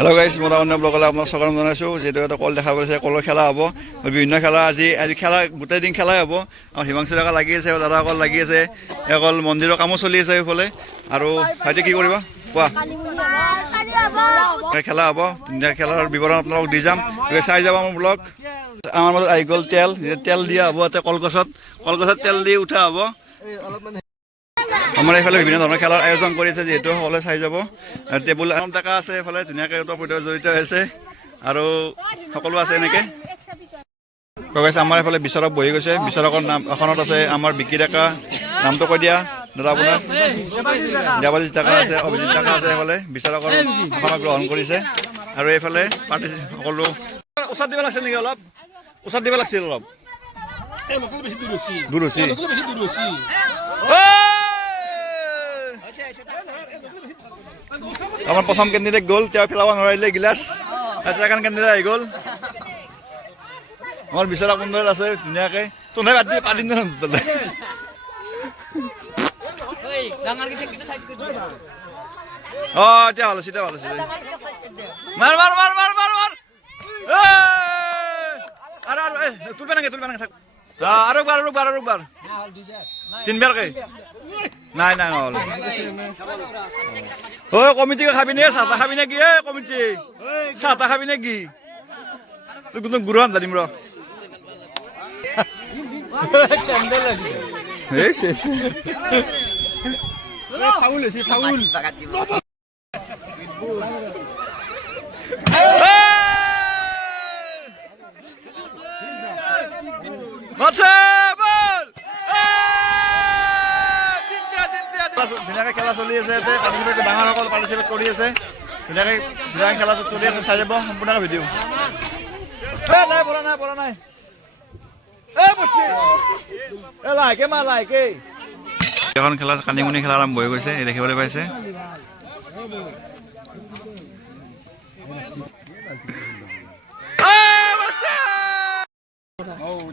Hello' guys, মই অন্য ব্লগলৈ আপোনাক স্বাগতম জনাইছোঁ। যিহেতু এটা কল দেখা পাইছে, কলৰ খেলা হ'ব, বিভিন্ন খেলা আজি খেলা গোটেই দিন খেলাই হ'ব। আৰু হিমাংশু ডেকা লাগি আছে, দাদাসকল লাগি আছে, অকল মন্দিৰৰ কামো চলি আছে এইফালে। আৰু ভাইটি কি কৰিব কোৱা? খেলা হ'ব, ধুনীয়া খেলাৰ বিৱৰণ আপোনালোকক দি যাম, চাই যাব আমাৰ ব্লগ। আমাৰ মাজত আহি গ'ল তেল দিয়া হ'ব, ইয়াতে কলগছত তেল দি উঠা হ'ব। আমাৰ এইফালে বিভিন্ন ধৰণৰ খেলাৰ আয়োজন কৰিছে, যিহেতু সকলোৱে চাই যাব। টেবুল ডেকা আছে এইফালে, ধুনীয়াকৈ জড়িত হৈছে আৰু সকলো আছে এনেকৈ। আমাৰ এইফালে বিচাৰক বহি গৈছে, বিচাৰকৰ নাম এখনত আছে আমাৰ বিকি ডেকা, নামটো কৈ দিয়া দাদা আপোনাৰ। দেৱাজিত ডেকা আছে, অভিজিত ডেকা আছে, এইফালে বিচাৰকৰ এখনত গ্ৰহণ কৰিছে। আৰু এইফালে পাৰ্টি সকলো ওচৰত দিব লাগিছিল নেকি? অলপ ওচৰত দিব লাগিছিল, অলপ দূৰ হৈছে। আমাৰ প্ৰথম কেণ্ডিডেট গ'ল, তেওঁ পেলাব নোৱাৰিলে গিলাচ। ছেকেণ্ড কেণ্ডিডেট আহি গ'ল, আমাৰ বিচাৰক সুন্দৰ আছে ধুনীয়াকৈ। তোনে পাতি এতিয়া ভাল হৈছে, ভাল হৈছে। মাৰ মাৰ মাৰ মাৰ মাৰ মাৰ তুলবে নাগে থাক। আৰু একবাৰ তিনবাৰকে নাই নহ'ল। কমিটি খাবি নে? চাহ খাবি নেকি? কমিটি চাহ খাবি নেকি? তোক গুৰু আন জানিম ৰ। ধুনীয়াকৈ খেলা চলি আছে, ডাঙৰসকল পাৰ্টিচিপেট কৰি আছে, ধুনীয়াকৈ খেলা চলি আছে। চাই যাব সম্পূৰ্ণকৈ ভিডিঅ'। নাই এখন খেলা কানিমুনি খেলা আৰম্ভ হৈ গৈছে, দেখিবলৈ পাইছে।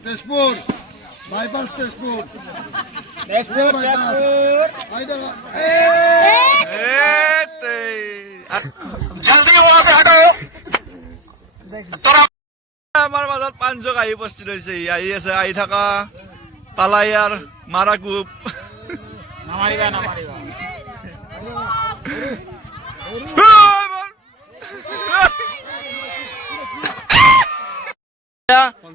তেজপুৰ বাইপাছ, তেজপুৰ আমাৰ মাজত পাঞ্জক আহি উপস্থিত হৈছে, আহি আছে, আহি থকা পালাইয়াৰ মাৰা কোপ।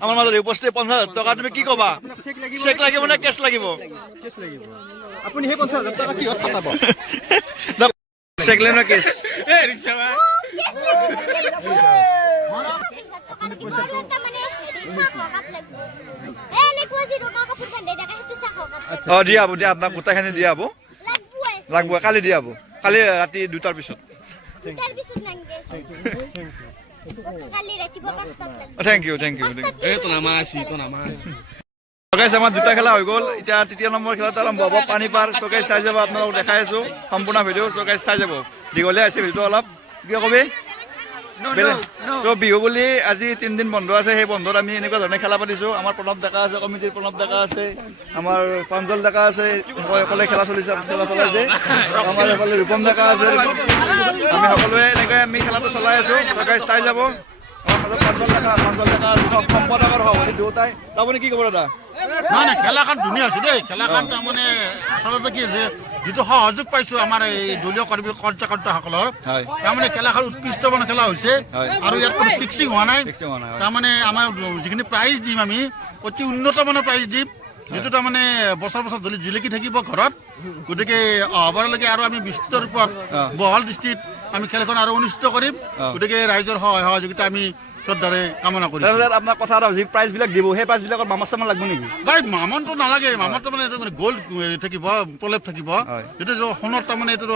আমাৰ মাজত উপস্থিত 50,000 টকা। তুমি কি কবা? চেক লাগিব নে কেছ লাগিব? আপুনি সেই 50,000 টকা কিহত খাটাব? চেক লাগিব নে কেছ? দিয়া হ'ব, দিয়া আপোনাক গোটাইখিনি দিয়া হ'ব, লাগব কালি দিয়া হ'ব, কালি ৰাতি 2টাৰ পিছত। Thank you. আমাৰ 2টা খেলা হৈ গ'ল, এতিয়া 3য় নম্বৰ খেলাটো আৰম্ভ হ'ব, পানী পাৰ। চকেজ চাই যাব, আপোনালোকক দেখাই আছো সম্পূৰ্ণ ভিডিঅ'। চকেজ চাই যাব, দীঘলীয়া আছে ভিডিঅ'টো অলপ। কিয় কবি? বিহু বুলি আজি 3 দিন বন্ধ আছে, সেই বন্ধত আমি এনেকুৱা ধৰণে খেলা পাতিছো। আমাৰ প্ৰণৱ ডেকা আছে, কমিটিৰ প্ৰণৱ ডেকা আছে, আমাৰ প্ৰাঞ্জল ডেকা আছে, সকলোৱে খেলা চলাইছে। আমাৰ এইফালে ৰূপম ডেকা আছে, আমি সকলোৱে এনেকৈ আমি খেলাটো চলাই আছো। চকেজ চাই যাব। আমাৰ মাজত প্ৰাঞ্জল ডেকা আছে, সম্পাদকৰ সভাপতি দুয়োটাই। আপুনি কি ক'ব দাদা? নাই খেলাখন ধুনীয়া হৈছে দেই। খেলাখন তাৰমানে আচলতে কি হৈছে, যিটো সহযোগ পাইছো আমাৰ এই দলীয় কাৰ্যকৰ্তাসকলৰ, তাৰমানে খেলাখন উৎকৃষ্ট মানৰ খেলা হৈছে। আৰু ইয়াত কোনো ফিক্সিং হোৱা নাই। তাৰমানে আমাৰ যিখিনি প্ৰাইজ দিম, আমি অতি উন্নত মানৰ প্ৰাইজ দিম, যিটো তাৰমানে বছৰ ধৰি জিলিকি থাকিব ঘৰত। গতিকে অহাবাৰলৈকে আৰু আমি বিস্তৃত ৰূপত বহল দৃষ্টিত আমি খেলখন আৰু অনুষ্ঠিত কৰিম। গতিকে ৰাইজৰ সহযোগিতা আমি শ্ৰদ্ধাৰে কামনা কৰিম। আপোনাৰ কথা এটা, যি প্ৰাইজ বিলাক দিব, সেই প্ৰাইজ বিলাকত মামা চামা লাগব নেকি? নাই, মামনটো নালাগে। মামনটো মানে এইটো গ'ল্ড থাকিব, প্ৰলেপ থাকিব, যিটো সোণৰ তাৰমানে এইটো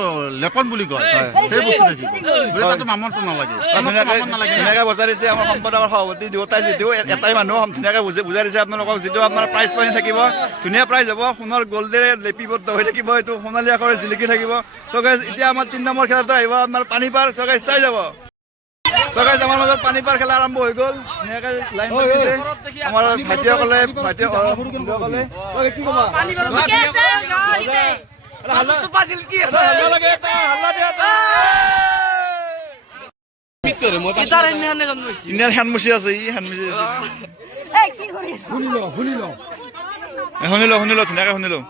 লেপন বুলি কয়, সেই বস্তু থাকিব। তাতো মামনটো নালাগে, ধুনীয়াকৈ বজাই দিছে আমাৰ সম্পাদকৰ সভাপতি দুয়োটাই। যিটো এটাই মানুহ ধুনীয়াকৈ বুজাই দিছে আপোনালোকক, যিটো আপোনাৰ প্ৰাইজ পানী থাকিব, ধুনীয়া প্ৰাইজ হ'ব, সোণৰ গল্ডেৰে লিপিবদ্ধ হৈ থাকিব, এইটো সোণালী আখৰে জিলিকি থাকিব। ত' গাইজ এতিয়া আমাৰ 3 নম্বৰ খেলাটো আহিব, আপোনাৰ পানী পাৰ। চ' গাইজ চাই যাব। আমাৰ মাজত পানী পাৰ খেলা আৰম্ভ হৈ গ'ল, ধুনীয়াকৈ লাইন পাতিছে আমাৰ ভাইটিসকলে। কি ক'বা? ইণ্ডিয়ান হেণ্ড মুচি আছে ই হেণ্ড মুচি আছে শুনিলো ধুনীয়াকে শুনিলো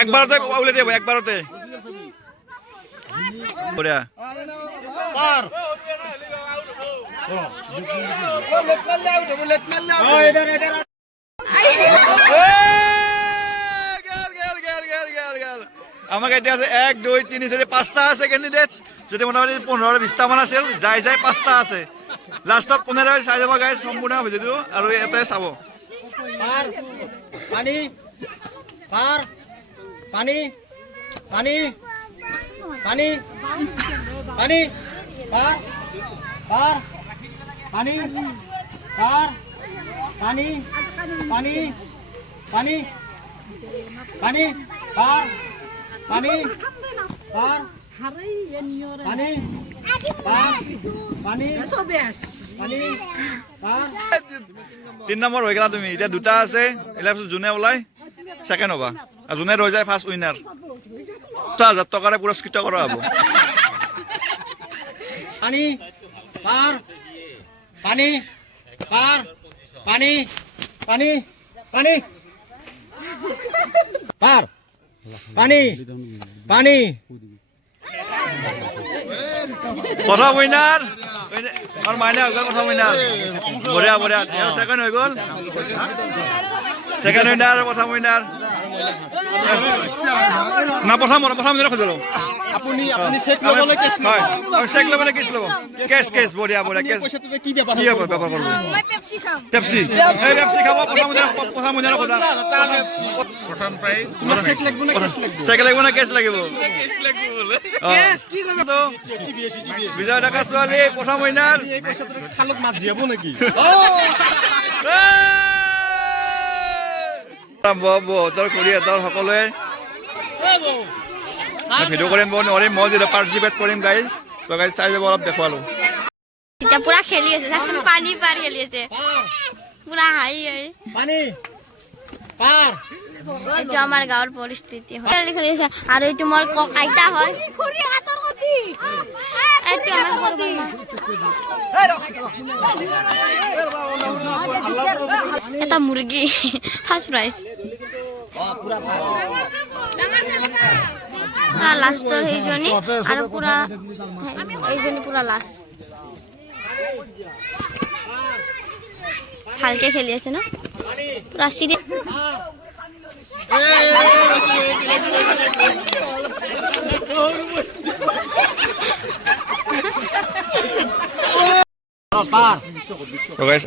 একবাৰতে উলাই দিব একবাৰতে বঢ়িয়া আমাক এতিয়া আছে 1 2 3 4 5টা আছে কেণ্ডিডেট যদি মোটামুটি 15-20টা মান আছিল যাই 5টা আছে লাষ্টত কোনে চাই যাব গাইজ সম্পূৰ্ণ ভিডিঅ'টো আৰু এটাই চাব পানী পাৰ পানী পানী পানী পানী পাৰ পাৰ পানী পাৰ পানী পানী পানী পানী পাৰ পানী পাৰ পানী পানী পানী পাৰ 3 নম্বৰ হৈ গলা তুমি এতিয়া দুটা আছে এলাৰ পিছত যোনে ওলাই সেকেন্ড হবা আৰু যোনে ৰৈ যায় ফাৰ্ষ্ট উইনাৰ 5000 টকাৰে পুৰস্কৃত কৰা হ'ব পানী পাৰ পানী পাৰ পানী পানী পানী পাৰ পানী পানী প্ৰথম উইনাৰ আৰু মাইনে হৈ গ'ল প্ৰথম উইনাৰ বঢ়িয়া বঢ়িয়া সেকেন্ড হৈ গ'ল সেকেন্ড উইনাৰ প্ৰথম উইনাৰ না প্ৰথম দিনা খুজিলোঁ আপুনি চেক ল'বলৈ কেছ হয় আৰু চেক ল'বলৈ কেছ ল'ব কেছ বঢ়িয়া কেছ কি বেপাৰ কি বেপাৰ কৰিব পেপচি এই পেপচি খাব প্ৰথম উইনাৰ কথা তোমাক চেক লাগিব না কেছ লাগিব চেক লাগিব না কেছ লাগিব বিজয় ডেকা ছোৱালী প্ৰথম উইনাৰ এই পইচাটো খালত মাছ জীয়াব নেকি তোৰ খুৰীহঁতৰ সকলোৱে ভিডিঅ' কৰিম নোৱাৰিম মই যেতিয়া পাৰ্টিচিপেট কৰিম গাইজ তো গাইজ চাই যাব অলপ দেখুৱালো এতিয়া পুৰা খেলি আছে চাচোন পানী পাৰ খেলি আছে পুৰা হাঁহি পানী পাৰ এইটো আমাৰ গাঁৱৰ পৰিস্থিতি হয় খেলি আছে আৰু এইটো মোৰ আইতা হয় এইটো আমাৰ এটা মুৰ্গী ফাৰ্ষ্ট প্ৰাইজ লাষ্টৰ সেইজনী আৰু পুৰা এইজনী পুৰা লাষ্ট ভালকে খেলি আছে ন পুৰা চিৰি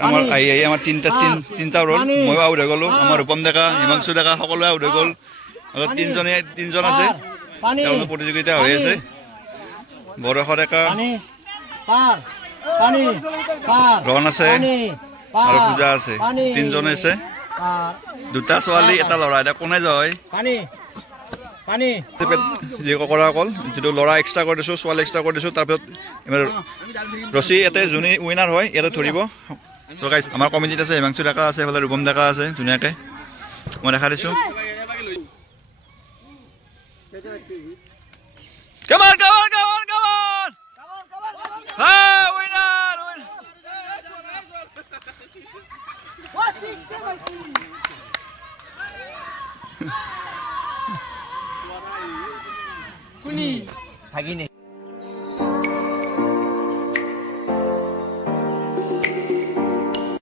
আমাৰ আমাৰ তিনিটা ৰ'ল ময়ো আউট হৈ গ'লো আমাৰ ৰূপম ডেকা হিমাংশু ডেকা সকলোৱে আউট হৈ গ'ল তিনিজন আছে তেওঁলোকৰ প্ৰতিযোগিতা হৈ আছে বৰষ ডেকা ৰণ আছে আৰু পূজা আছে তিনিজনে আছে দুটা ছোৱালী এটা ল'ৰা এতিয়া কোনে যায় যি কৰা অকল যিটো ল'ৰা এক্সট্ৰা কৰি দিছোঁ ছোৱালী এক্সট্ৰা কৰি দিছোঁ তাৰপিছত ৰছী ইয়াতে যোনে উইনাৰ হয় ইয়াতে ধৰিব তো গাইজ আমাৰ কমিটিত আছে হিমাংশু ডেকা আছে এইফালে ৰূপম ডেকা আছে ধুনীয়াকৈ মই দেখা দিছোঁ ভাগিনে